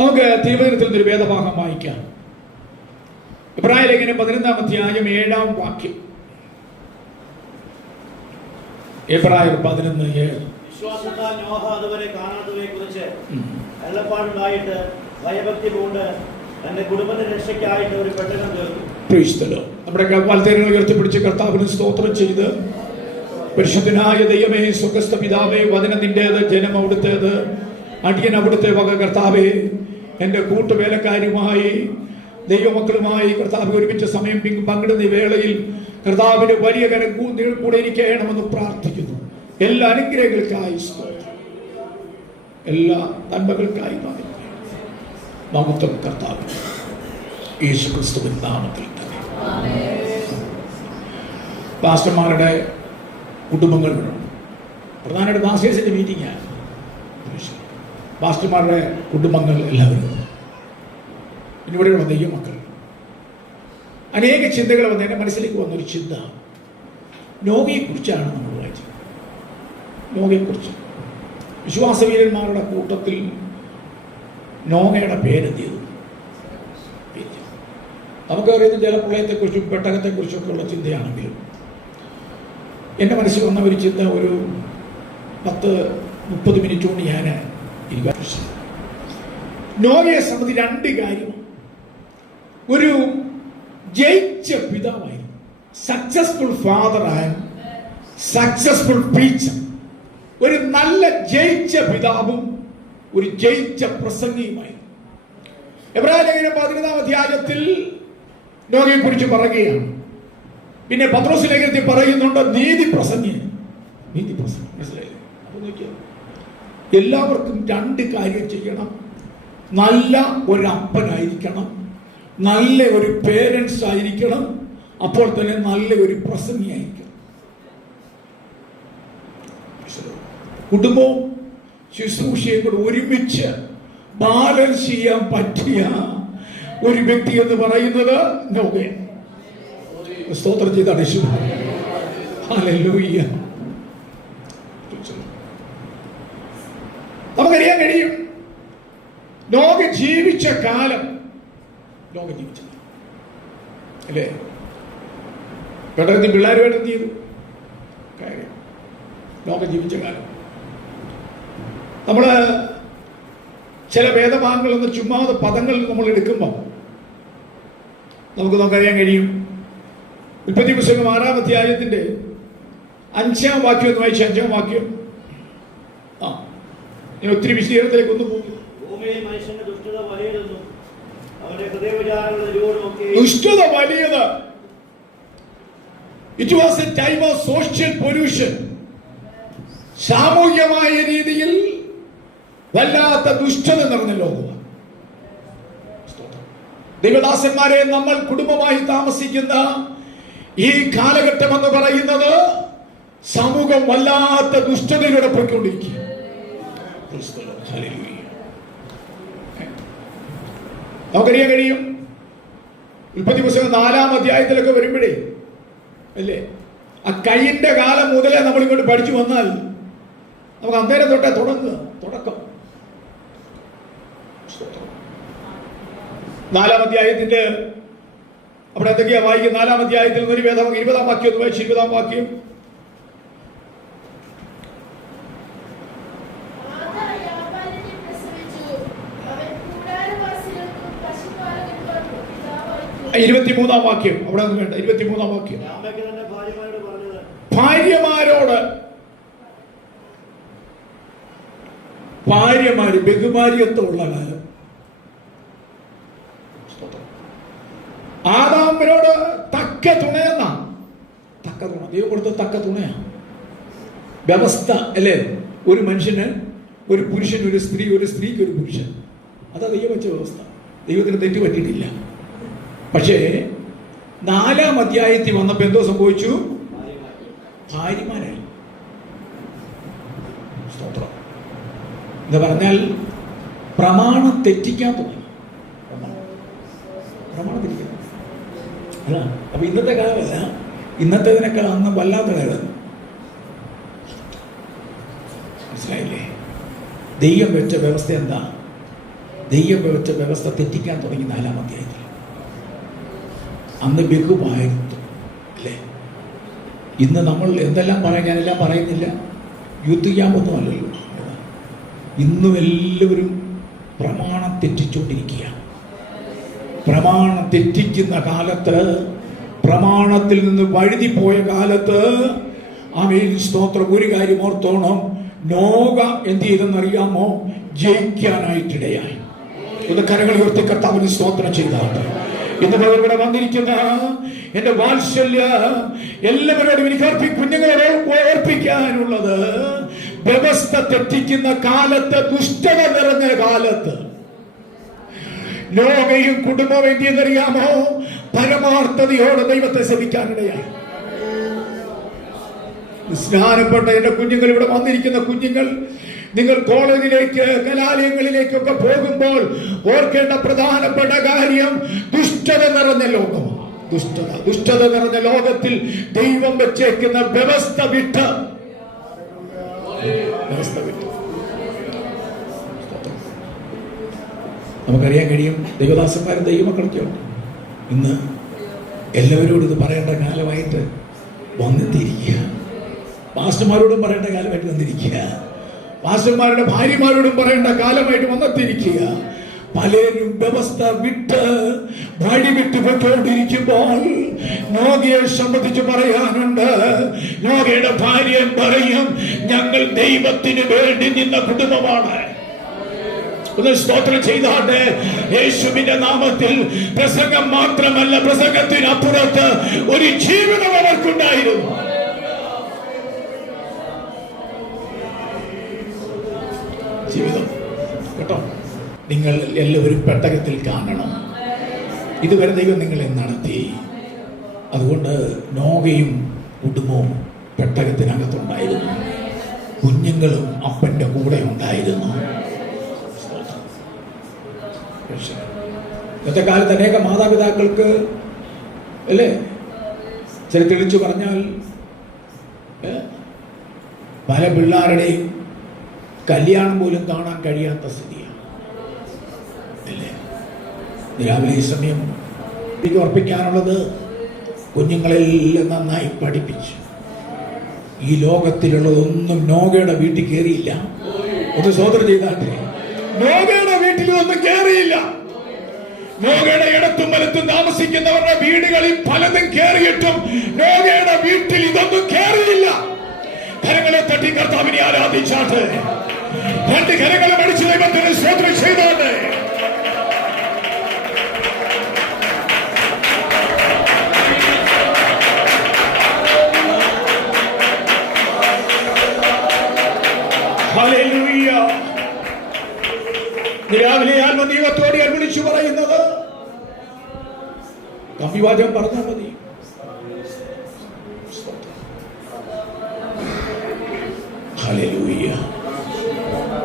നമുക്ക് തിരുവചനത്തിൽ നിന്നൊരു വേദഭാഗം വായിക്കാം. ഇബ്രാഹിം ലേഖനം പതിനൊന്നാം അധ്യായം ഏഴാം വാക്യം. ഇബ്രാഹിം പതിനൊന്ന് ഏഴ്. വിശ്വാസത്താൽ നോഹ അതുവരെ കാണാത്തവയെ കുറിച്ച് ഭയഭക്തി തന്റെ കുടുംബത്തിന്റെ രക്ഷയ്ക്കായിട്ട് ഒരു തീർത്തു നമ്മുടെ ഉയർത്തിപ്പിടിച്ച് കർത്താവിന് സ്തോത്രം ചെയ്ത്. പരിശുദ്ധനായ ദൈവമേ സ്വഗസ്ഥ പിതാവേ വചനം നിന്റേത് ജനം അവിടുത്തേത് അടിയൻ അവിടുത്തെ വക കർത്താവേ എന്റെ കൂട്ടുവേലക്കാരുമായി ദൈവമക്കളുമായി കർത്താവ് ഒരുമിച്ച് സമയം പിങ് പങ്കിടുന്ന വേളയിൽ കർത്താവിന്റെ വലിയ കൂടെ ഇരിക്കണമെന്ന് പ്രാർത്ഥിക്കുന്നു. എല്ലാ അനുഗ്രഹങ്ങൾക്കായി എല്ലാ നന്മകൾക്കായി മഹത്വം കർത്താവ് യേശു ക്രിസ്തുവിൻ നാമത്തിൽ തന്നെ. പാസ്റ്റർമാരുടെ കുടുംബങ്ങൾ പ്രധാനമായിട്ട് മീറ്റിംഗ് ആണ് പാസ്റ്റർമാരുടെ കുടുംബങ്ങൾ എല്ലാവരും പിന്നെ ഇവിടെയുള്ള ദൈവമക്കൾ അനേക ചിന്തകൾ വന്ന് എന്റെ മനസ്സിലേക്ക് വന്നൊരു ചിന്ത. നോഗയെക്കുറിച്ചാണ് നമ്മൾ വായിച്ചത്. നോവയെക്കുറിച്ച്. വിശ്വാസവീരന്മാരുടെ കൂട്ടത്തിൽ നോവയുടെ പേരെന്ത് ചെയ്തു. നമുക്കറിയുന്ന ജലപ്രളയത്തെക്കുറിച്ചും പെട്ടകത്തെക്കുറിച്ചും ഒക്കെ ഉള്ള ചിന്തയാണെങ്കിലും എന്റെ മനസ്സിൽ വന്ന ഒരു ചിന്ത ഒരു പത്ത് മുപ്പത് മിനിറ്റ് കൊണ്ട് ഞാൻ നോവയെ സംബന്ധിച്ച് രണ്ട് കാര്യം ഒരു ജയിച്ച പിതാവായിരുന്നു. Successful father and successful teacher ഒരു നല്ല ജയിച്ച പിതാവും ഒരു ജയിച്ച പ്രസംഗിയുമായി എബ്രാഹിം പതിനൊന്നാം അധ്യായത്തിൽ നോകയെ കുറിച്ച് പറയുകയാണ്. പിന്നെ പത്രോസ് ലേഖനത്തിൽ പറയുന്നുണ്ട് നീതി പ്രസംഗി. നീതി പ്രസംഗി. മനസ്സിലായില്ലേ? അപ്പൊ എല്ലാവർക്കും രണ്ട് കാര്യം ചെയ്യണം. നല്ല ഒരു അപ്പനായിരിക്കണം. നല്ല ഒരു പേരൻസ് ആയിരിക്കണം. അപ്പോൾ തന്നെ നല്ല ഒരു പ്രസംഗിയായിരിക്കണം കുടുംബവും ശുശ്രൂഷയും കൂടെ ഒരുമിച്ച് ബാലൻസ് ചെയ്യാൻ പറ്റിയ ഒരു വ്യക്തി എന്ന് പറയുന്നത് സ്തോത്രം ചെയ്ത് അടിച്ചു നമുക്കറിയാൻ കഴിയും. ലോകം ജീവിച്ച കാലം ലോക ജീവിച്ചത്. അല്ലേ? പെട്ടെന്ന് പിള്ളേരുമായിട്ട് എന്ത് ചെയ്തു? കാര്യം. ലോകം ജീവിച്ച കാലം. നമ്മൾ ചില വേദഭാഗങ്ങൾ എന്ന ചുമ്മാതെ പദങ്ങൾ നമ്മൾ എടുക്കുമ്പോൾ നമുക്ക് നമുക്കറിയാൻ കഴിയും. ഉൽപ്പത്തി പുസ്തകം ആറാം അധ്യായത്തിന്റെ അഞ്ചാം വാക്യം എന്ന് വായിച്ച അഞ്ചാം വാക്യം. ആ ഞാൻ ഒത്തിരി വിശദീകരണത്തിലേക്ക് ഒന്ന് പോകും ദുഷ്ടത വലിയത്. It was a time of social pollution സാമൂഹ്യമായ രീതിയിൽ വല്ലാത്ത ദുഷ്ടത നിറഞ്ഞ ലോകമാണ്. ദൈവദാസന്മാരെ നമ്മൾ കുടുംബമായി താമസിക്കുന്ന ഈ കാലഘട്ടം എന്ന് പറയുന്നത് സമൂഹം വല്ലാത്ത ദുഷ്ടതയിലൂടെ പോയിക്കൊണ്ടിരിക്കുക നമുക്കറിയാൻ കഴിയും. ഉൽപ്പത്തി പുസ്തകം നാലാം അധ്യായത്തിലൊക്കെ വരുമ്പോഴേ അല്ലേ? ആ കൈയിന്റെ കാലം മുതലേ നമ്മൾ ഇങ്ങോട്ട് പഠിച്ചു വന്നാൽ നമുക്ക് അന്നേരം തൊട്ടേ തുടങ്ങുക തുടക്കം. നാലാം അധ്യായത്തിന്റെ അവിടെ എന്തൊക്കെയാ വായിക്കും നാലാം അധ്യായത്തിൽ ഒരു വേദം ഇരുപതാം വാക്യം ഒന്ന് വായിച്ചു ഇരുപതാം വാക്യം. ഇരുപത്തിമൂന്നാം വാക്യം. അവിടെ ഒന്നും വേണ്ട ഇരുപത്തിമൂന്നാം വാക്യം. ഭാര്യമാരോട് ഭാര്യമാര് ബഹുമാര്യത്വമുള്ള കാലം ആദാമ്പരോട് തക്ക തുണയെന്നാ? തക്ക തുണ. ദൈവം കൊടുത്ത തക്ക തുണയാ. വ്യവസ്ഥ അല്ലേ? ഒരു മനുഷ്യന് ഒരു പുരുഷൻ ഒരു സ്ത്രീ ഒരു സ്ത്രീക്ക് ഒരു പുരുഷൻ. അതാ ദൈവം വെച്ച വ്യവസ്ഥ. ദൈവത്തിന് തെറ്റ് പറ്റിയിട്ടില്ല. പക്ഷേ നാലാം അധ്യായത്തിൽ വന്നപ്പോ എന്തോ സംഭവിച്ചു? ഭാര്യമാരായി. സ്തോത്രം. എന്ന് പറഞ്ഞാൽ പ്രമാണം തെറ്റിക്കാൻ തുടങ്ങി. പ്രമാണം. തെറ്റിക്കാൻ. അപ്പൊ ഇന്നത്തെ കാലമല്ല. ഇന്നത്തേതിനേക്കാൾ അന്ന് വല്ലാത്ത കാലം മനസ്സിലായില്ലേ? ദൈവം വെച്ച വ്യവസ്ഥ എന്താ? ദൈവം വെച്ച വ്യവസ്ഥ തെറ്റിക്കാൻ തുടങ്ങി നാലാം അധ്യായത്തിൽ. അന്ന് ബഹുമായിരുന്നു അല്ലേ? ഇന്ന് നമ്മൾ എന്തെല്ലാം പറയാൻ ഞാനെല്ലാം പറയുന്നില്ല. യൂത്ത് ക്യാമ്പൊന്നും അല്ലല്ലോ ഇന്നും എല്ലാവരും പ്രമാണം തെറ്റിച്ചുകൊണ്ടിരിക്കുക പ്രമാണം തെറ്റിക്കുന്ന കാലത്ത് പ്രമാണത്തിൽ നിന്ന് വഴുതി പോയ കാലത്ത് അമീൻ സ്തോത്രം ഒരു കാര്യം ഓർത്തോണം. നോക എന്ത് ചെയ്തെന്നറിയാമോ? ജയിക്കാനായിട്ടിടയായി. ഒന്ന് കരകൾ ഉയർത്തി കർത്താവിന് സ്തോത്രം ചെയ്താണ് ഇന്ന് ഇവിടെ വന്നിരിക്കുന്ന എന്റെ വാത്സല്യ എല്ലാവരോടും എനിക്ക് അർപ്പി കുഞ്ഞുങ്ങളെ ഓർപ്പിക്കാനുള്ളത്. വ്യവസ്ഥ തെറ്റിക്കുന്ന കാലത്ത് ദുഷ്ടത നിറഞ്ഞ കാലത്ത്. ലോകയും കുടുംബവും എന്തിയെന്നറിയാമോ പരമാർത്ഥതയോടെ ദൈവത്തെ ശ്രമിക്കാനിടയാണ് സ്നാനപ്പെട്ട എന്റെ കുഞ്ഞുങ്ങൾ ഇവിടെ വന്നിരിക്കുന്ന കുഞ്ഞുങ്ങൾ നിങ്ങൾ കോളേജിലേക്ക് കലാലയങ്ങളിലേക്കൊക്കെ പോകുമ്പോൾ ഓർക്കേണ്ട പ്രധാനപ്പെട്ട കാര്യം ദുഷ്ടത നിറഞ്ഞ ലോകം ദുഷ്ടത ദുഷ്ടത നിറഞ്ഞ ലോകത്തിൽ ദൈവം വെച്ചേക്കുന്ന വ്യവസ്ഥ വിട്ട്. നമുക്കറിയാൻ കഴിയും ദൈവദാസന്മാരും ദൈവമക്കളൊക്കെ ഉണ്ട്. ഇന്ന് എല്ലാവരോടും ഇത് പറയേണ്ട കാലമായിട്ട് വന്നെത്തിയിരിക്കുക മാസ്റ്റർമാരോടും പറയേണ്ട കാലമായിട്ട് വന്നിരിക്കുക. മാസ്റ്റർമാരുടെ ഭാര്യമാരോടും പറയേണ്ട കാലമായിട്ട് വന്നെത്തിയിരിക്കുക പലരും വ്യവസ്ഥ വിട്ട് വഴി വിട്ട് പൊയ്ക്കൊണ്ടിരിക്കുമ്പോൾ നോഗയെ സംബന്ധിച്ച് പറയാനുണ്ട് നോഗയുടെ ഭാര്യ പറയും ഞങ്ങൾ ദൈവത്തിന് വേണ്ടി നിന്ന കുടുംബമാണ്. ഒന്ന് സ്തോത്രം ചെയ്താട്ടെ യേശുവിന്റെ നാമത്തിൽ പ്രസംഗം മാത്രമല്ല പ്രസംഗത്തിനപ്പുറത്ത് ഒരു ജീവിതം അവർക്കുണ്ടായിരുന്നു. നിങ്ങൾ എല്ലാവരും പെട്ടകത്തിൽ കാണണം. ഇതുവരെ ദൈവം നിങ്ങളെ നടത്തി. അതുകൊണ്ട് നോവയും കുടുംബവും പെട്ടകത്തിനകത്തുണ്ടായിരുന്നു. കുഞ്ഞുങ്ങളും അപ്പന്റെ കൂടെ ഉണ്ടായിരുന്നു. ഇന്നത്തെ കാലത്ത് അനേക മാതാപിതാക്കൾക്ക് അല്ലേ? ചില തെളിച്ചു പറഞ്ഞാൽ പല പിള്ളേരുടെയും കല്യാണം പോലും കാണാൻ കഴിയാത്ത സ്ഥിതിയാണ്. അല്ലേ രാവിലെ ഈ സമയം എനിക്ക് ഉറപ്പിക്കാനുള്ളത് കുഞ്ഞുങ്ങളെല്ലാം നന്നായി പഠിപ്പിച്ചു. ഈ ലോകത്തിലുള്ളതൊന്നും നോഗയുടെ വീട്ടിൽ കയറിയില്ല ഒന്ന് സോദരം ചെയ്താട്ടെ. നോഗയുടെ വീട്ടിൽ ഒന്നും കയറിയില്ല നോഗയുടെ ഇടത്തും വലത്തും താമസിക്കുന്നവരുടെ വീടുകളിൽ പലതും കയറിയിട്ടും നോഗയുടെ വീട്ടിൽ ഇതൊന്നും കയറിയില്ല കരങ്ങളെ തട്ടി കർത്താവിനെ ആരാധിച്ചാട്ടെ. രണ്ട് കരങ്ങളെ മടിച്ച് ദൈവത്തിന് സ്തോത്രം ചെയ്താട്ട്. രാവിലെ ആത്മദൈവത്തോട് ഞാൻ വിളിച്ചു പറയുന്നത് കമ്പിവാചകം പറഞ്ഞാൽ മതി.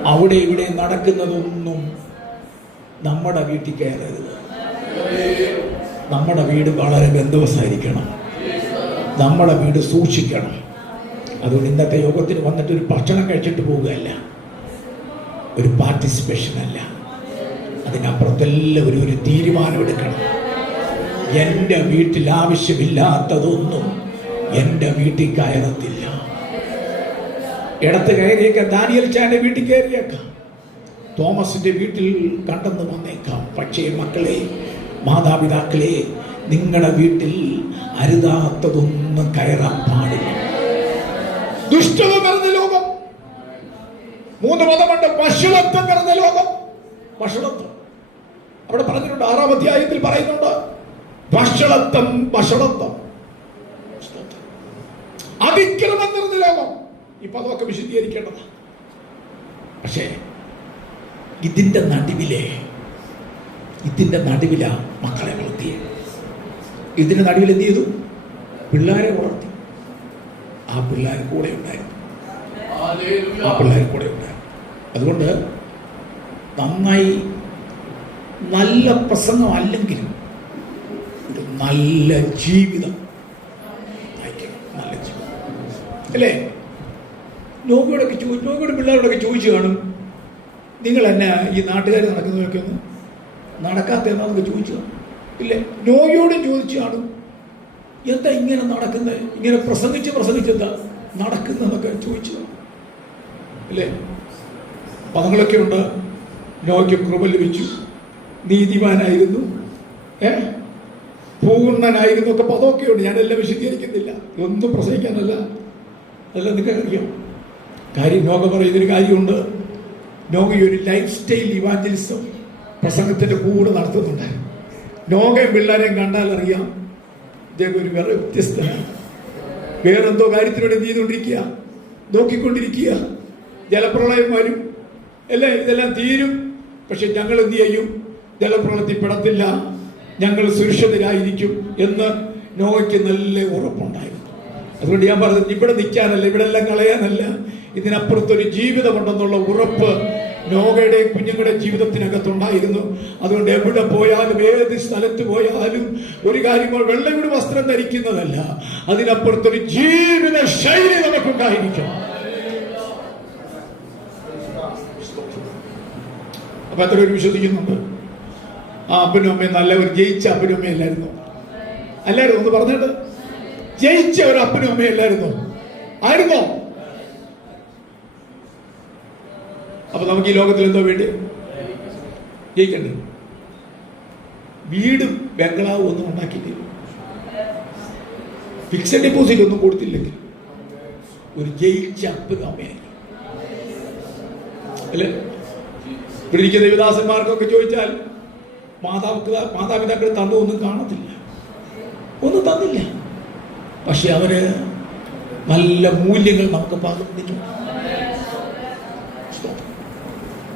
അവിടെ ഇവിടെ നടക്കുന്നതൊന്നും നമ്മുടെ വീട്ടിൽ കയറരുത്. നമ്മുടെ വീട് വളരെ ബന്ധവസായിരിക്കണം നമ്മുടെ വീട് സൂക്ഷിക്കണം. അതുകൊണ്ട് ഇന്നത്തെ യോഗത്തിന് വന്നിട്ട് ഒരു ഭക്ഷണം കഴിച്ചിട്ട് പോവുകയല്ല. ഒരു പാർട്ടിസിപ്പേഷൻ അല്ല. അതിനപ്പുറത്തെല്ലാവരും ഒരു തീരുമാനമെടുക്കണം എന്റെ വീട്ടിൽ ആവശ്യമില്ലാത്തതൊന്നും എന്റെ വീട്ടിൽ കയറത്തില്ല. ഇടത്ത് കയറിയേക്കാം. ദാനിയൽ ചാന്റെ വീട്ടിൽ കയറിയേക്കാം. തോമസിന്റെ വീട്ടിൽ കണ്ടെന്ന് വന്നേക്കാം. പക്ഷേ മക്കളെ മാതാപിതാക്കളെ നിങ്ങളുടെ വീട്ടിൽ അരുതാത്തതൊന്നും കയറാൻ പാടില്ല. ദുഷ്ടത നിറഞ്ഞ ലോകം. മൂന്ന് മതമുണ്ട് വഷളത്വം നിറഞ്ഞ ലോകം. ഭക്ഷണത്വം അവിടെ പറഞ്ഞിട്ടുണ്ട് ആറാം അധ്യായത്തിൽ പറയുന്നുണ്ട് ഭക്ഷണത്വം ഭക്ഷണത്വം അതിക്രമം നിറഞ്ഞ ലോകം. ഇപ്പൊ അതൊക്കെ വിശദീകരിക്കേണ്ടതാണ്. പക്ഷേ ഇതിന്റെ നടുവിലെ ഇതിന്റെ നടുവില മക്കളെ വളർത്തിയേ. ഇതിന്റെ നടുവിൽ എന്ത് ചെയ്തു? പിള്ളേരെ വളർത്തി. ആ പിള്ളേർ കൂടെ ഉണ്ടായിരുന്നു. ആ പിള്ളേർ കൂടെ ഉണ്ടായിരുന്നു. അതുകൊണ്ട് നന്നായി നല്ല പ്രസംഗം അല്ലെങ്കിലും ഒരു നല്ല ജീവിതം. നല്ല ജീവിതം. അല്ലേ? നോബിയോടൊക്കെ ചോദിച്ചു നോബിയുടെ പിള്ളേരോടൊക്കെ ചോദിച്ചു കാണും. നിങ്ങൾ എന്നെ ഈ നാട്ടുകാർ നടക്കുന്നതൊക്കെ ഒന്ന് നടക്കാത്ത എന്നാന്നൊക്കെ ചോദിച്ചു ഇല്ലേ? നോയോടും ചോദിച്ചു കാണും. എന്താ ഇങ്ങനെ നടക്കുന്നത് ഇങ്ങനെ പ്രസംഗിച്ച് പ്രസംഗിച്ച് എന്താ നടക്കുന്നതെന്നൊക്കെ ചോദിച്ചു. അല്ലേ? പദങ്ങളൊക്കെ ഉണ്ട്. നോയ്ക്ക് കൃപ ലഭിച്ചു. നീതിമാനായിരുന്നു. ഏ? പൂർണനായിരുന്നു ഒക്കെ പദമൊക്കെ ഉണ്ട്. ഞാനെല്ലാം വിശദീകരിക്കുന്നില്ല. ഒന്നും പ്രസംഗിക്കാനല്ല. അതെല്ലാം നിങ്ങൾക്ക് അറിയാം. കാര്യം നോക പറയുന്നൊരു കാര്യമുണ്ട്. നോഗ ഒരു ലൈഫ് സ്റ്റൈൽ ഇവാഞ്ചലിസം പ്രസംഗത്തിന്റെ കൂടെ നടത്തുന്നുണ്ട്. നോകയും പിള്ളേരെയും കണ്ടാൽ അറിയാം. ഇദ്ദേഹം ഒരു വേറെ വ്യത്യസ്തനാണ് വേറെന്തോ കാര്യത്തിലൂടെ എന്ത് ചെയ്തുകൊണ്ടിരിക്കുക? നോക്കിക്കൊണ്ടിരിക്കുക. ജലപ്രളയം വരും. അല്ലേ? ഇതെല്ലാം തീരും. പക്ഷെ ഞങ്ങൾ എന്ത് ചെയ്യും? ജലപ്രളയത്തിൽ പെടത്തില്ല. ഞങ്ങൾ സുരക്ഷിതരായിരിക്കും എന്ന് നോയ്ക്ക് നല്ല ഉറപ്പുണ്ടായിരുന്നു. അതുകൊണ്ട് ഞാൻ പറഞ്ഞത് ഇവിടെ നിൽക്കാനല്ല ഇവിടെ എല്ലാം കളയാനല്ല. ഇതിനപ്പുറത്തൊരു ജീവിതമുണ്ടെന്നുള്ള ഉറപ്പ് നോഗയുടെ കുഞ്ഞുങ്ങളുടെ ജീവിതത്തിനകത്തുണ്ടായിരുന്നു. അതുകൊണ്ട് എവിടെ പോയാലും ഏത് സ്ഥലത്ത് പോയാലും ഒരു കാര്യം വെള്ളയുടെ വസ്ത്രം ധരിക്കുന്നതല്ല. അതിനപ്പുറത്തൊരു ജീവിത ശൈലി നമുക്കുണ്ടായിരിക്കും. അപ്പൊ എത്ര പേര് വിശ്വസിക്കുന്നുണ്ട്. ആ അപ്പനും അമ്മയും നല്ല ഒരു ജയിച്ച അപ്പനും അമ്മയും അല്ലായിരുന്നു. അല്ലായിരുന്നു ഒന്ന് പറഞ്ഞിട്ട്. ജയിച്ച ഒരു അപ്പനും അമ്മയും അല്ലായിരുന്നു. ആയിരുന്നോ? അപ്പൊ നമുക്ക് ഈ ലോകത്തിൽ എന്തോ വേണ്ടി? ജയിക്കണ്ടേ? വീടും ബംഗ്ലാവും ഒന്നും ഉണ്ടാക്കിയിട്ടില്ല. ഫിക്സഡ് ഡെപ്പോസിറ്റ് ഒന്നും കൊടുത്തില്ലെങ്കിൽ ഒരു ജയിച്ച അപ്പനും അമ്മയായിരിക്കും. അല്ലേ? ഇവിടെ ഇരിക്കുന്ന ദേവദാസന്മാർക്കൊക്കെ ചോദിച്ചാൽ മാതാപിത മാതാപിതാക്കൾ തന്നു ഒന്നും കാണത്തില്ല. ഒന്നും തന്നില്ല. പക്ഷെ അവർ നല്ല മൂല്യങ്ങൾ നമുക്ക് പകർന്നിട്ടുണ്ട്.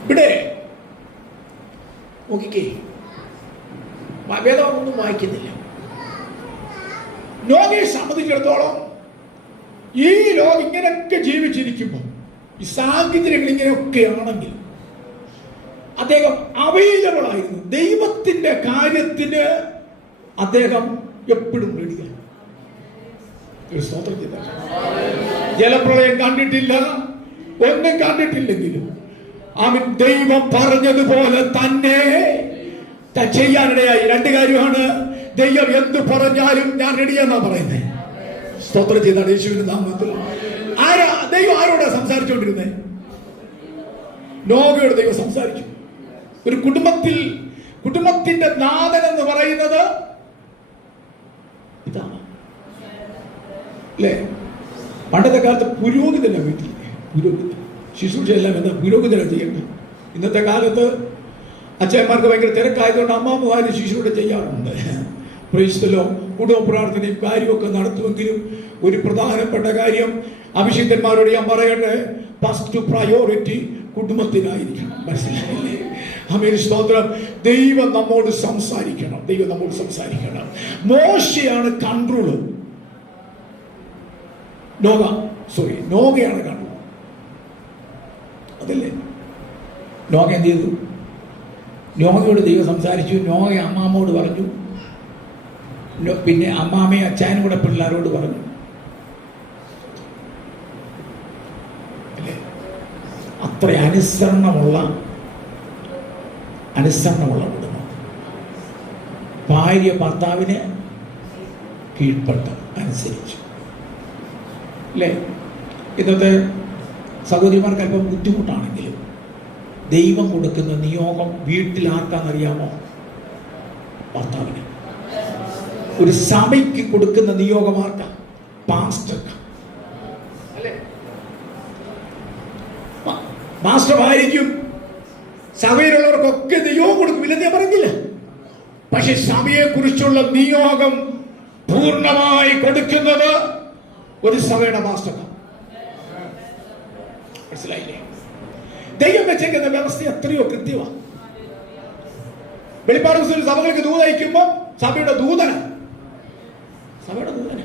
ഇവിടെ. നോക്കിക്കേ. വേദം ഒന്നും വായിക്കുന്നില്ല. ലോകയെ സംബന്ധിച്ചിടത്തോളം ഈ ലോകം ഇങ്ങനെയൊക്കെ ജീവിച്ചിരിക്കുമ്പോൾ ഈ സാഹചര്യങ്ങൾ ഇങ്ങനെയൊക്കെ ആണെങ്കിൽ അദ്ദേഹം അവൈലബിൾ ആയിരുന്നു. ദൈവത്തിന്റെ കാര്യത്തിന് അദ്ദേഹം എപ്പോഴും റെഡിയാണ് ഒരു ജലപ്രളയം കണ്ടിട്ടില്ല. ഒന്നും കണ്ടിട്ടില്ലെങ്കിലും അവൻ ദൈവം പറഞ്ഞതുപോലെ തന്നെ. ചെയ്യാനിടയായി. രണ്ട് കാര്യമാണ്. ദൈവം എന്ത് പറഞ്ഞാലും ഞാൻ റെഡിയെന്നാ പറയുന്നത് സ്തോത്രം ചെയ്താണ് യേശുവിന്റെ നാമത്തിൽ. ആരാ? ദൈവം ആരോടാ സംസാരിച്ചുകൊണ്ടിരുന്നത് നോവയോട് ദൈവം സംസാരിച്ചു. ഒരു കുടുംബത്തിൽ കുടുംബത്തിന്റെ നാഥൻ എന്ന് പറയുന്നത് ഇതാണ്. അല്ലേ? പണ്ടത്തെ കാലത്ത് പുരോഹിതന്റെ വീട്ടിൽ പുരോഹിതൻ. ശുശ്രൂഷ എല്ലാം എന്താ പുരോഹിതനാണ് ചെയ്യേണ്ടത് ഇന്നത്തെ കാലത്ത് അച്ഛന്മാർക്ക് ഭയങ്കര തിരക്കായതുകൊണ്ട് അമ്മാമ്മമാര് ശുശ്രൂഷ ചെയ്യാറുണ്ട്. പ്രേക്ഷിതലോ കുടുംബ പ്രാർത്ഥനയും കാര്യമൊക്കെ നടത്തുമെങ്കിലും ഒരു പ്രധാനപ്പെട്ട കാര്യം അഭിഷിക്തന്മാരോട് ഞാൻ പറയട്ടെ ഫസ്റ്റ് പ്രയോറിറ്റി കുടുംബത്തിനായിരിക്കണം. മനസ്സിലായില്ലേ? അമേരി സ്തോത്രം. ദൈവം നമ്മോട് സംസാരിക്കണം. ദൈവം നമ്മോട് സംസാരിക്കണം. മോശയാണ് കൺട്രോൾ നോക സോറി നോകയാണ് അതല്ലേ? നോഹ എന്ത് ചെയ്തു? നോഹയോട് ദൈവം സംസാരിച്ചു. നോഹ അമ്മാമ്മോട് പറഞ്ഞു. പിന്നെ അമ്മാമ്മയും അച്ഛനും കൂടെ പിള്ളേരോട് പറഞ്ഞു. അത്ര അനുസരണമുള്ള അനുസരണമുള്ള കുടുംബം. ഭാര്യ ഭർത്താവിന് കീഴ്പ്പെട്ട അനുസരിച്ചു. അല്ലേ? ഇന്നത്തെ സഹോദരിമാർക്ക് അല്പം ബുദ്ധിമുട്ടാണെങ്കിലും ദൈവം കൊടുക്കുന്ന നിയോഗം വീട്ടിൽ ആർക്കാണെന്നറിയാമോ ഭർത്താവിന്. ഒരു സഭയ്ക്ക് കൊടുക്കുന്ന നിയോഗം ആർക്കാ? പാസ്റ്റർക്ക്. മാസ്റ്റർ ആയിരിക്കും സഭയിലുള്ളവർക്കൊക്കെ നിയോഗം കൊടുക്കും ഇല്ലെന്ന് ഞാൻ പറഞ്ഞില്ല. പക്ഷെ സഭയെ കുറിച്ചുള്ള നിയോഗം പൂർണമായി കൊടുക്കുന്നത് ഒരു സഭയുടെ മാസ്റ്റർക്കാണ് മനസ്സിലായില്ലേ? ദൈവം വെച്ചേക്കുന്ന വ്യവസ്ഥ എത്രയോ കൃത്യമാണ് വെളിപ്പാട് പുസ്തകത്തിൽ സഭകൾക്ക് ദൂതയക്കുമ്പോൾ സഭയുടെ ദൂതന. സഭയുടെ ദൂതന.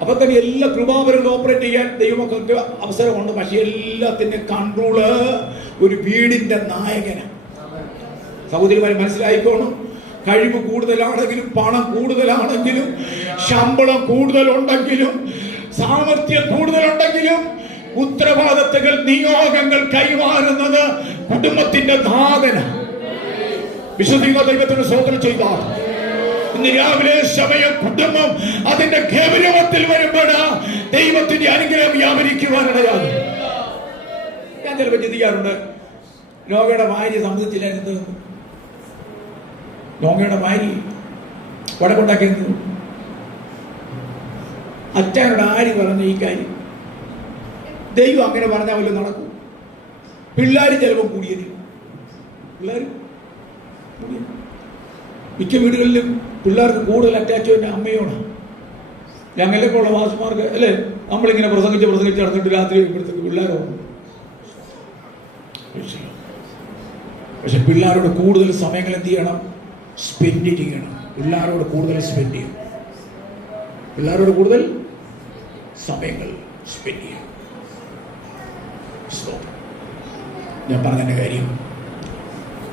അപ്പൊ തന്നെ എല്ലാ കൃപാവരങ്ങളും ഓപ്പറേറ്റ് ചെയ്യാൻ ദൈവമൊക്കെ അവസരമുണ്ട് പക്ഷെ എല്ലാത്തിന്റെ കൺട്രോൾ ഒരു വീടിന്റെ നായകനാണ് സഹോദരിമാര് മനസ്സിലായിക്കോണം. കഴിവ് കൂടുതലാണെങ്കിലും പണം കൂടുതലാണെങ്കിലും ശമ്പളം കൂടുതലുണ്ടെങ്കിലും സാമർഥ്യം കൂടുതലുണ്ടെങ്കിലും ഉത്തരവാദിത്തങ്ങൾ നിയോഗങ്ങൾ കൈമാറുന്നത് കുടുംബത്തിന്റെ നാഥന. വിശുദ്ധിക ദൈവത്തിന് സ്വതന്ത്രം ചെയ്താൽ ഇന്ന് രാവിലെ സമയം കുടുംബം അതിന്റെ ഗൗരവത്തിൽ വരുമ്പോൾ ദൈവത്തിന്റെ അനുഗ്രഹം വ്യാപരിക്കുവാനിടയാണ് ഞാൻ ചിലപ്പോൾ ചിന്തിക്കാറുണ്ട് ലോകയുടെ ഭാര്യ സമ്മതിച്ചില്ലായിരുന്നു. ലോകയുടെ ഭാര്യ വടക്കുണ്ടാക്കിയത് അച്ഛനോട് ആര് പറഞ്ഞു ഈ കാര്യം? ദൈവം അങ്ങനെ പറഞ്ഞാൽ വല്ലതും നടക്കും? പിള്ളേർ ചിലപ്പോൾ കൂടിയത് പിള്ളേർ മിക്ക വീടുകളിലും പിള്ളേർക്ക് കൂടുതൽ അറ്റാച്ച്മെന്റ് അമ്മയോടാണ് ഞങ്ങളിലൊക്കെ ഉള്ള വാസുമാർക്ക് അല്ലേ? നമ്മളിങ്ങനെ പ്രസംഗിച്ച് പ്രസംഗിച്ച് നടന്നിട്ട് രാത്രി വരുമ്പോഴത്തേക്ക് പിള്ളേരോ പക്ഷെ പിള്ളേരോട് കൂടുതൽ സമയങ്ങൾ എന്ത് ചെയ്യണം? സ്പെൻഡ് ചെയ്യണം. പിള്ളേരോട് കൂടുതൽ സ്പെൻഡ് ചെയ്യണം. പിള്ളേരോട് കൂടുതൽ സമയങ്ങൾ സ്പെൻഡ് ചെയ്യണം. Stop. ഞാൻ പറഞ്ഞതിന്റെ കാര്യം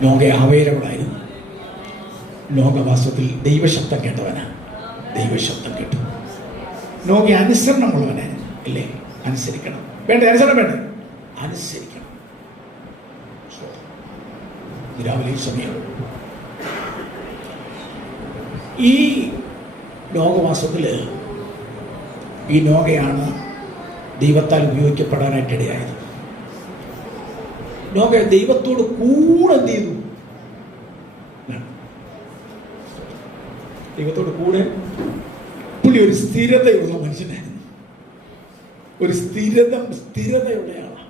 ലോക അവൈലബിളായിരുന്നു ലോകവാസത്തിൽ ദൈവശബ്ദം കേട്ടവനാണ്. ദൈവശബ്ദം കേട്ടു. ലോക അനുസരണമുള്ളവനായിരുന്നു ഇല്ലേ അനുസരിക്കണം. വേണ്ട? അനുസരണം വേണ്ട? അനുസരിക്കണം. രാവിലെ സമയം. ഈ ലോകവാസത്തിൽ ഈ ലോകയാണ് ദൈവത്താൽ ഉപയോഗിക്കപ്പെടാനായിട്ട് ഇടയായത്. ലോക ദൈവത്തോട് കൂടെ എന്ത് ചെയ്തു? ദൈവത്തോട് കൂടെ പുള്ളി ഒരു സ്ഥിരതയുള്ള മനുഷ്യനായിരുന്നു. ഒരു സ്ഥിരത സ്ഥിരതയുള്ള ആളാണ്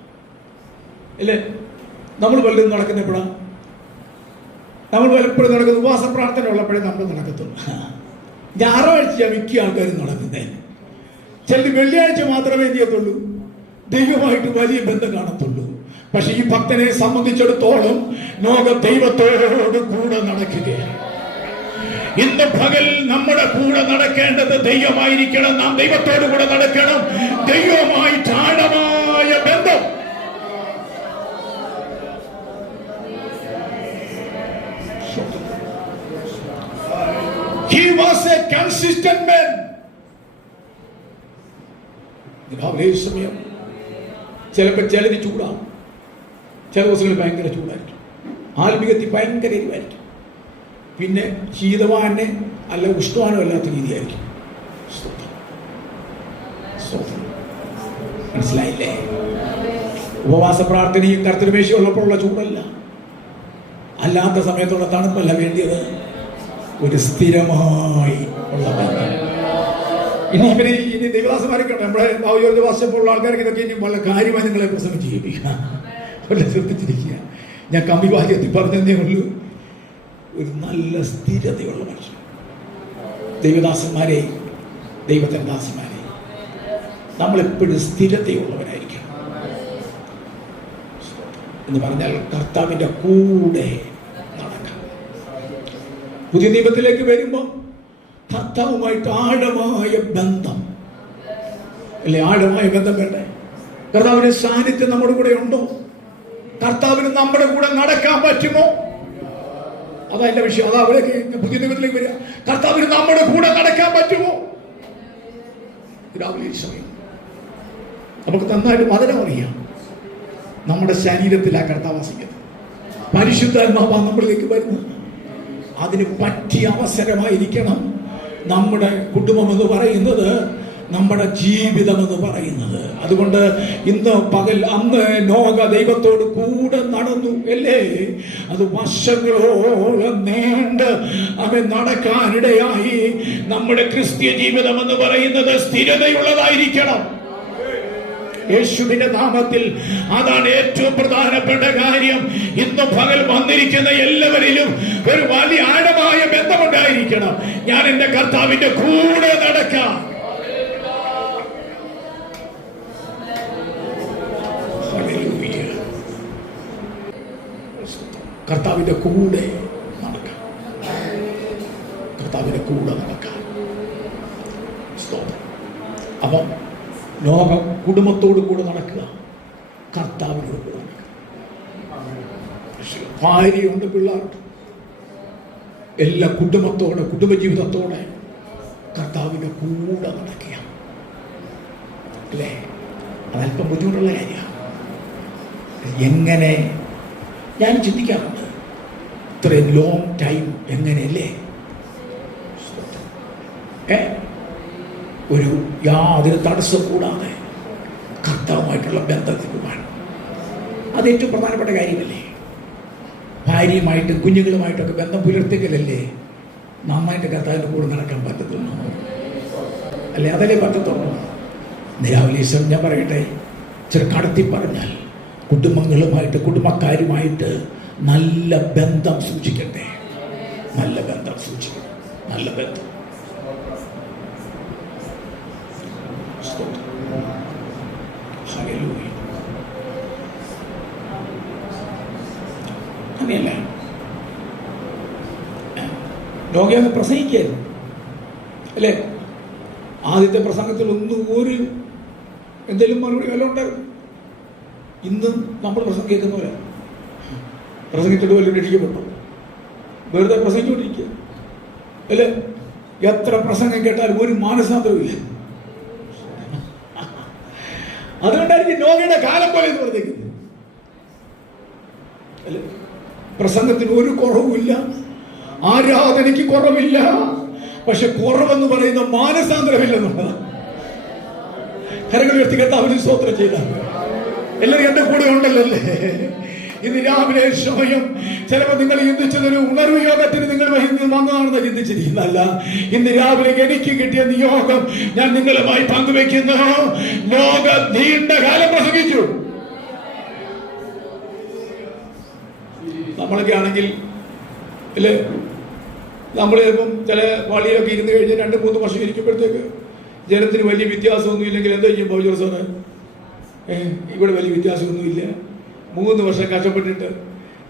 അല്ലേ? നമ്മൾ പലരും നടക്കുന്ന എപ്പോഴാണ് നമ്മൾ പലപ്പോഴും നടക്കുന്ന ഉപവാസ പ്രാർത്ഥന ഉള്ളപ്പോഴേ നമ്മൾ നടക്കത്തുള്ളൂ. ഞായറാഴ്ച മിക്ക ആൾക്കാരും നടക്കുന്നത് ചിലത് വെള്ളിയാഴ്ച മാത്രമേ എന്ത് ചെയ്യത്തുള്ളൂ? ദൈവമായിട്ട് വലിയ ബന്ധം കാണത്തുള്ളൂ. പക്ഷെ ഈ ഭക്തനെ സംബന്ധിച്ചിടത്തോളം ലോക ദൈവത്തോട് കൂടെ നടക്കുകയാണ്. ഇന്ന് പകൽ നമ്മുടെ കൂടെ നടക്കേണ്ടത് ദൈവമായിരിക്കണം. നാം ദൈവത്തോട് കൂടെ നടക്കണം. ദൈവമായി ആഴമായ ബന്ധം. He was ചിലപ്പോൾ ചിലത് ചൂടാവും. ചില ദിവസങ്ങളിൽ ഭയങ്കര ചൂടായിരിക്കും. ആത്മീകത്തിൽ ഭയങ്കര എരിവായിരിക്കും. പിന്നെ ശീതവാനെ അല്ല ഉഷ്ണവാനോ അല്ലാത്ത രീതിയായിരിക്കും. മനസ്സിലായില്ലേ? ഉപവാസ പ്രാർത്ഥനയും കർത്തൃമേശി ഉള്ളപ്പോഴുള്ള ചൂടല്ല. അല്ലാത്ത സമയത്തുള്ള തണുപ്പല്ല വേണ്ടിയത്. ഒരു സ്ഥിരമായി ഉള്ള ഇനി ഇവർ ഇനി ദൈവദാസന്മാരൊക്കെ നമ്മുടെ ഔദ്യോഗിക വാസപ്പോഴുള്ള ആൾക്കാർക്ക് ഇതൊക്കെ ഇനി വളരെ കാര്യമായി നിങ്ങളെ പ്രസംഗിച്ച് ചെയ്യിപ്പിക്കുക വളരെ ശ്രദ്ധിച്ചിരിക്കുക ഞാൻ കമ്പി വാക്യത്തിൽ പറഞ്ഞതേ ഉള്ളൂ. ഒരു നല്ല സ്ഥിരതയുള്ള മനുഷ്യൻ. ദൈവദാസന്മാരെ ദൈവത്തിന്റെ ദാസന്മാരെ നമ്മളെപ്പോഴും സ്ഥിരതയുള്ളവരായിരിക്കണം. എന്ന് പറഞ്ഞാൽ കർത്താവിന്റെ കൂടെ നടക്കാം. പുതിയ നിയമത്തിലേക്ക് വരുമ്പോൾ കർത്താവുമായിട്ട് ആഴമായ ബന്ധം. അല്ലെ? ആഴമായ ബന്ധം വേണ്ടേ? കർത്താവിന്റെ സാന്നിധ്യം നമ്മുടെ കൂടെ ഉണ്ടോ? കർത്താവിന് നമ്മുടെ കൂടെ നടക്കാൻ പറ്റുമോ? അതാ എന്റെ വിഷയം. അതാ അവിടെ പുതിയ നിയമത്തിലേക്ക് വരിക. കർത്താവിന് നമ്മുടെ കൂടെ നടക്കാൻ പറ്റുമോ? രാവിലെ സമയം നമുക്ക് നന്നായിട്ട് മധുരം അറിയാം. നമ്മുടെ ശരീരത്തിൽ ആ കർത്താവ് വസിക്കുന്നത്. പരിശുദ്ധാത്മാവാ നമ്മളിലേക്ക് വരുന്നു. അതിന് പറ്റിയ അവസരമായിരിക്കണം. നമ്മുടെ കുടുംബം എന്ന് പറയുന്നത് നമ്മുടെ ജീവിതം എന്ന് പറയുന്നത്. അതുകൊണ്ട് ഇന്ന് പകൽ അന്ന് ലോക ദൈവത്തോട് കൂടെ നടന്നു അല്ലേ? അത് വർഷങ്ങളോളം നീണ്ട് അവൻ നടക്കാനിടയായി. നമ്മുടെ ക്രിസ്ത്യ ജീവിതം എന്ന് പറയുന്നത് സ്ഥിരതയുള്ളതായിരിക്കണം. യേശുവിന്റെ നാമത്തിൽ അതാണ് ഏറ്റവും പ്രധാനപ്പെട്ട കാര്യം. ഇന്ന് പകൽ വന്നിരിക്കുന്ന എല്ലാവരിലും ഒരു വലിയ ആഴമായ ബന്ധമുണ്ടായിരിക്കണം. ഞാൻ എന്റെ കർത്താവിന്റെ കൂടെ നടക്കാം. കർത്താവിന്റെ കൂടെ നടക്കാം. കർത്താവിന്റെ കൂടെ നടക്കാം. അപ്പം ലോകം കുടുംബത്തോടു കൂടെ നടക്കുക. കർത്താവിനോട് കൂടെ നടക്കുക. ഭാര്യയുണ്ട് പിള്ളേരുണ്ട്. എല്ലാ കുടുംബത്തോടെ കുടുംബജീവിതത്തോടെ കർത്താവിന്റെ കൂടെ നടക്കുക. അല്ലേ? അതല്പം ബുദ്ധിമുട്ടുള്ള കാര്യമാണ്. എങ്ങനെ? ഞാൻ ചിന്തിക്കാറുണ്ട്. ഇത്രയും ലോങ് ടൈം എങ്ങനെയല്ലേ? ഏ? ഒരു യാതൊരു തടസ്സം കൂടാതെ കർത്താവുമായിട്ടുള്ള ബന്ധത്തിലുമാണ് അത് ഏറ്റവും പ്രധാനപ്പെട്ട കാര്യമല്ലേ? ഭാര്യയുമായിട്ടും കുഞ്ഞുങ്ങളുമായിട്ടൊക്കെ ബന്ധം പുലർത്തിക്കലല്ലേ? നന്നായിട്ട് കർത്താവിന്റെ കൂടെ നടക്കാൻ പറ്റത്തുള്ളൂ. അല്ലേ? അതല്ലേ പറ്റത്തുള്ളൂ. നിരാവലീശ്വരം ഞാൻ പറയട്ടെ ചെറു കടത്തി പറഞ്ഞാൽ കുടുംബങ്ങളുമായിട്ട് കുടുംബക്കാരുമായിട്ട് നല്ല ബന്ധം സൂക്ഷിക്കട്ടെ. നല്ല ബന്ധം സൂക്ഷിക്കണം. നല്ല ബന്ധം. പ്രസംഗിക്കായിരുന്നു അല്ലേ? ആദ്യത്തെ പ്രസംഗത്തിൽ ഒന്നും ഒരു എന്തെങ്കിലും മറുപടി വല്ലതും ഉണ്ടായിരുന്നു? ഇന്ന് നമ്മൾ പ്രസംഗം കേൾക്കുന്ന പോലെ. പ്രസംഗിച്ചിട്ട് വല്ലതും രക്ഷിക്കപ്പെട്ടു വെറുതെ പ്രസംഗിച്ചുകൊണ്ടിരിക്കുക അല്ലേ? എത്ര പ്രസംഗം കേട്ടാലും ഒരു മാനസാന്തരമില്ല അതുകൊണ്ടായിരിക്കും നോഗയുടെ കാലം പോലെ എന്ന് പറഞ്ഞേക്കുന്നത്. അല്ലേ? പ്രസംഗത്തിന് ഒരു കുറവുമില്ല ആരാധനയ്ക്ക് കുറവില്ല. പക്ഷെ കുറവെന്ന് പറയുന്ന മാനസാന്തരമില്ലെന്നുള്ളതാണ് കരങ്ങൾ ഉയർത്തി കർത്താവിന് സ്തോത്രം ചെയ്ത എല്ലാവരും എന്റെ കൂടെ ഉണ്ടല്ലോ അല്ലേ? ഇന്ന് രാവിലെ സമയം. ചിലപ്പോൾ നിങ്ങൾ ചിന്തിച്ചതൊരു ഉണർവ് യോഗത്തിന് നിങ്ങൾ വന്നതാണെന്ന് ചിന്തിച്ചിരിക്കുന്നല്ല ഇന്ന് രാവിലെ എനിക്ക് കിട്ടിയ നിയോഗം ഞാൻ നിങ്ങളുമായി പങ്കുവെക്കുന്നു ലോക നീണ്ട കാലം പ്രസംഗിച്ചു. നമ്മളൊക്കെ ആണെങ്കിൽ അല്ലേ? നമ്മൾ ചിലപ്പം ചില പള്ളിയിലൊക്കെ ഇരുന്ന് കഴിഞ്ഞ് രണ്ട് മൂന്ന് വർഷം ഇരിക്കുമ്പോഴത്തേക്ക് ജനത്തിന് വലിയ വ്യത്യാസമൊന്നും ഇല്ലെങ്കിൽ എന്താ ചെയ്യും പൗജോർ സാറ്? ഇവിടെ വലിയ വ്യത്യാസമൊന്നുമില്ല. മൂന്ന് വർഷം കഷ്ടപ്പെട്ടിട്ട്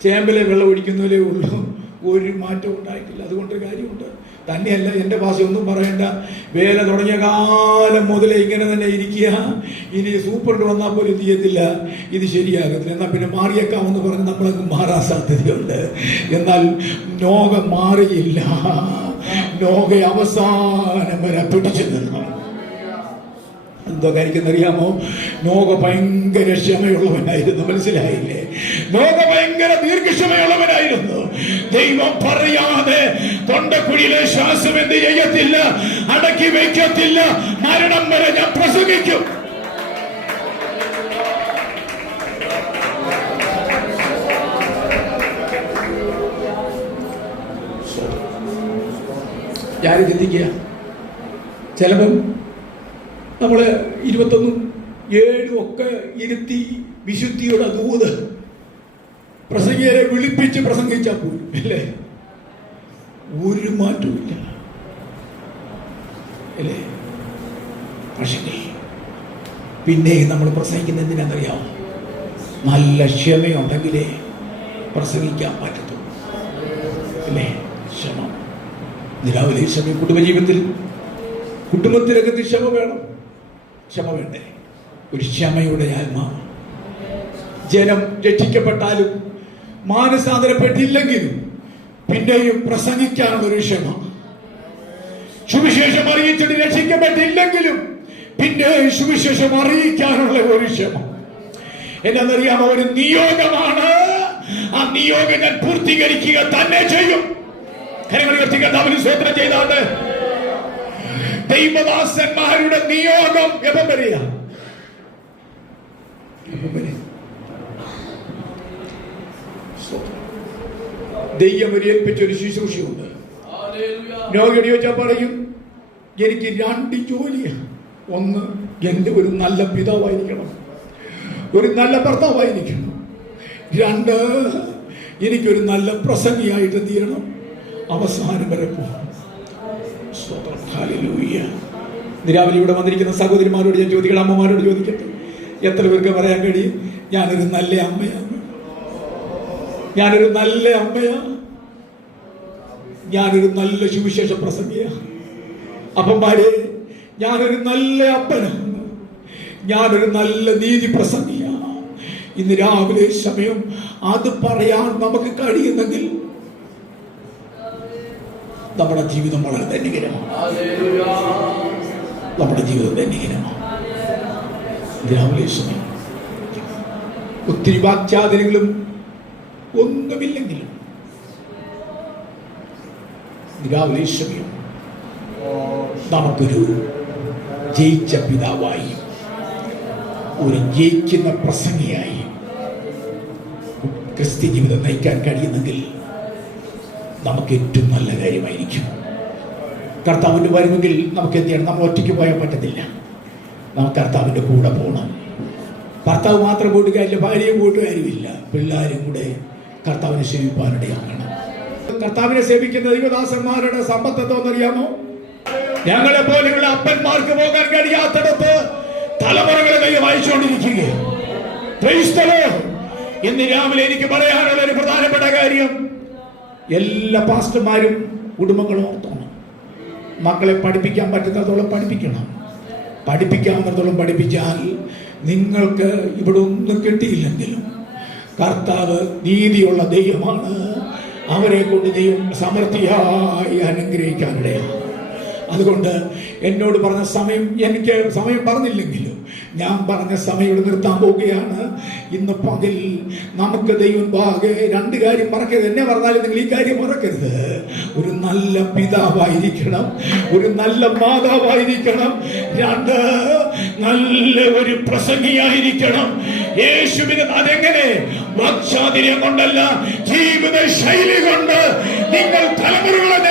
ചേമ്പിലെ വെള്ളം ഒഴിക്കുന്നതിലേ ഉള്ളൂ. ഒരു മാറ്റം ഉണ്ടായിട്ടില്ല. അതുകൊണ്ട് കാര്യമുണ്ട്. തന്നെയല്ല എന്റെ ഭാഷ ഒന്നും പറയണ്ട. വേല തുടങ്ങിയ കാലം മുതലേ ഇങ്ങനെ തന്നെ ഇരിക്കുക. ഇനി സൂപ്പറിട്ട് വന്നാൽ പോലും തീയത്തില്ല. ഇത് ശരിയാകത്തില്ല. എന്നാൽ പിന്നെ മാറിയേക്കാമെന്ന് പറഞ്ഞ് നമ്മളങ്ങ് മാറാൻ സാധ്യതയുണ്ട്. എന്നാൽ ലോകം മാറിയില്ല. ലോക അവസാനം വരെ പിടിച്ചു നിന്നു. എന്തോ കാര്യത്തിന് അറിയാമോ നോക ഭയങ്കര ക്ഷമയുള്ളവനായിരുന്നു. മനസ്സിലായില്ലേ? നോക ഭയങ്കര ദീർഘക്ഷമയുള്ളവനായിരുന്നു. ദൈവം പറയാതെ തൊണ്ടക്കുഴിയിലെ ശ്വാസം എന്ത് ചെയ്യത്തില്ല? അടക്കി വയ്ക്കത്തില്ല. മരണം വരെ ഞാൻ പ്രസംഗിക്കും. ചിന്തിക്കുക ചിലപ്പം നമ്മൾ ഇരുപത്തൊന്നും ഏഴും ഒക്കെ ഇരുത്തി വിശുദ്ധിയുടെ ദൂത് പ്രസംഗിയരെ വിളിപ്പിച്ച് പ്രസംഗിച്ചാൽ പോലും അല്ലേ? ഒരു മാറ്റവുമില്ല അല്ലേ? പക്ഷേ പിന്നെ നമ്മൾ പ്രസംഗിക്കുന്ന എന്തിനാണെന്നറിയാമോ നല്ല ക്ഷമയുണ്ടെങ്കിലേ പ്രസംഗിക്കാൻ പറ്റത്തുള്ളൂ. അല്ലേ? ക്ഷമ. നിരാവലി ക്ഷമ കുടുംബജീവിതത്തിൽ കുടുംബത്തിലൊക്കെ ക്ഷമ വേണം? ക്ഷമ വേണ്ടേ? ഒരു ക്ഷമയുടെ ആത്മാവ് ജനം രക്ഷിക്കപ്പെട്ടാലും മാനസാന്തരപ്പെട്ടില്ലെങ്കിലും പിന്നെയും പ്രസംഗിക്കാനുള്ള ഒരു ക്ഷമ. സുവിശേഷം അറിയിച്ചിട്ട് രക്ഷിക്കപ്പെട്ടില്ലെങ്കിലും പിന്നെ സുവിശേഷം അറിയിക്കാനുള്ള ഒരു ക്ഷമ. എന്നറിയാം ഒരു നിയോഗമാണ്. ആ നിയോഗം ഞാൻ പൂർത്തീകരിക്കുക തന്നെ ചെയ്യും. കരങ്ങൾ ഉയർത്തിക്കാൻ അവന് സ്വോത്രം ചെയ്താണ് ദൈവദാസന്മാരുടെ നിയോഗം എപ്പം വരിക. ദൈവം ഒരു ഏൽപ്പിച്ച ഒരു ശുശ്രൂഷയുണ്ട്. നോഗടി ചോദിച്ചാൽ പറയും എനിക്ക് രണ്ട് ജോലിയാണ് ഒന്ന് എന്റെ ഒരു നല്ല പിതാവായിരിക്കണം. ഒരു നല്ല ഭർത്താവായിരിക്കണം. രണ്ട് എനിക്കൊരു നല്ല പ്രസംഗിയായിട്ട് തീരണം. അവസാനം വരെ. ഇന്ന് രാവിലെ ഇവിടെ വന്നിരിക്കുന്ന സഹോദരിമാരോട് ഞാൻ ചോദിക്കണം അമ്മമാരോട് ചോദിക്കട്ടെ? എത്ര പേർക്ക് പറയാൻ കഴിയും? ഞാനൊരു നല്ല അമ്മയാണ്. ഞാനൊരു നല്ല അമ്മയാണ്. ഞാനൊരു നല്ല സുവിശേഷ പ്രസംഗിയാണ്. അപ്പന്മാരെ ഞാനൊരു നല്ല അപ്പനാണ്. ഞാനൊരു നല്ല നീതി പ്രസംഗിയാണ്. ഇന്ന് രാവിലെ സമയം അത് പറയാൻ നമുക്ക് കഴിയുന്നെങ്കിൽ നമ്മുടെ ജീവിതം വളരെ ധന്യകരമാണ്. നമ്മുടെ ജീവിതം ധന്യകരമാണ്. രാവിലെ സമയം ഒത്തിരി വാക്ചാതനങ്ങളും ഒന്നുമില്ലെങ്കിലും രാവിലെ സമയം നമുക്കൊരു ജയിച്ച പിതാവായി ഒരു ജയിക്കുന്ന പ്രസംഗിയായി ക്രിസ്ത്യ ജീവിതം നയിക്കാൻ കഴിയുന്നെങ്കിൽ നമുക്ക് ഏറ്റവും നല്ല കാര്യമായിരിക്കും. കർത്താവിന്റെ വരുമെങ്കിൽ നമുക്ക് എന്ത് ചെയ്യണം? നമ്മൾ ഒറ്റയ്ക്ക് പോയാൽ പറ്റത്തില്ല. നമുക്ക് കർത്താവിന്റെ കൂടെ പോകണം ഭർത്താവ് മാത്രം പോയിട്ട് കാര്യമില്ല ഭാര്യയും പോയിട്ട് കാര്യമില്ല പിള്ളേരും കൂടെ കർത്താവിനെ സേവിപ്പാനിടയാകണം. കർത്താവിനെ സേവിക്കുന്ന ദൈവദാസന്മാരുടെ സമ്പത്ത് എന്തോന്നറിയാമോ? ഞങ്ങളെ പോലെയുള്ള അപ്പന്മാർക്ക് പോകാൻ കഴിയാത്തടത്ത് തലമുറകളെ ദൈവം Lord. ഇന്ന് രാവിലെ എനിക്ക് പറയാനുള്ള ഒരു പ്രധാനപ്പെട്ട കാര്യം എല്ലാ പാസ്റ്റർമാരും കുടുംബങ്ങളും ഓർത്തോണം മക്കളെ പഠിപ്പിക്കാൻ പറ്റുന്നിടത്തോളം പഠിപ്പിക്കണം. പഠിപ്പിക്കാവുന്നിടത്തോളം പഠിപ്പിച്ചാൽ നിങ്ങൾക്ക് ഇവിടെ ഒന്നും കിട്ടിയില്ലെങ്കിലും കർത്താവ് നീതിയുള്ള ദൈവമാണ്. അവരെ കൊണ്ട് ദൈവം സമൃദ്ധിയായി അനുഗ്രഹിക്കാനിടയാണ് അതുകൊണ്ട് എന്നോട് പറഞ്ഞ സമയം എനിക്ക് സമയം പറഞ്ഞില്ലെങ്കിലും ഞാൻ പറഞ്ഞ സമയം നിർത്താൻ പോവുകയാണ്. ഇന്ന് പകൽ നമുക്ക് ദൈവം പാകെ രണ്ട് കാര്യം മറക്കരുത്. എന്നെ പറഞ്ഞാലും നിങ്ങൾ ഈ കാര്യം മറക്കരുത്. ഒരു നല്ല പിതാവായിരിക്കണം. ഒരു നല്ല മാതാവായിരിക്കണം. രണ്ട് നല്ല ഒരു പ്രസംഗിയായിരിക്കണം. യേശുവിന് അതെങ്ങനെ? വാക്ചാതിര്യം കൊണ്ടല്ല ജീവിത ശൈലി കൊണ്ട് നിങ്ങൾ തലമുറകളെ